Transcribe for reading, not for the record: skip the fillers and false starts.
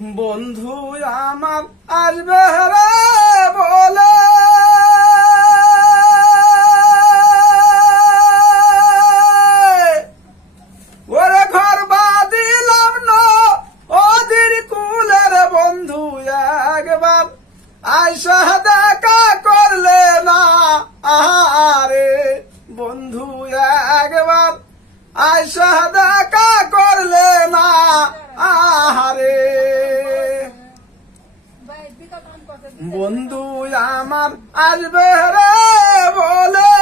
বন্ধু আমার আসবে রে বলে ওরে ঘর বাঁধিলাম নদীর কুলের বন্ধু একবার আইসা দেখা করলে না আহারে বন্ধু একবার আইসা দেখা করলে না আহারে বন্ধু আমার আসবে রে বলে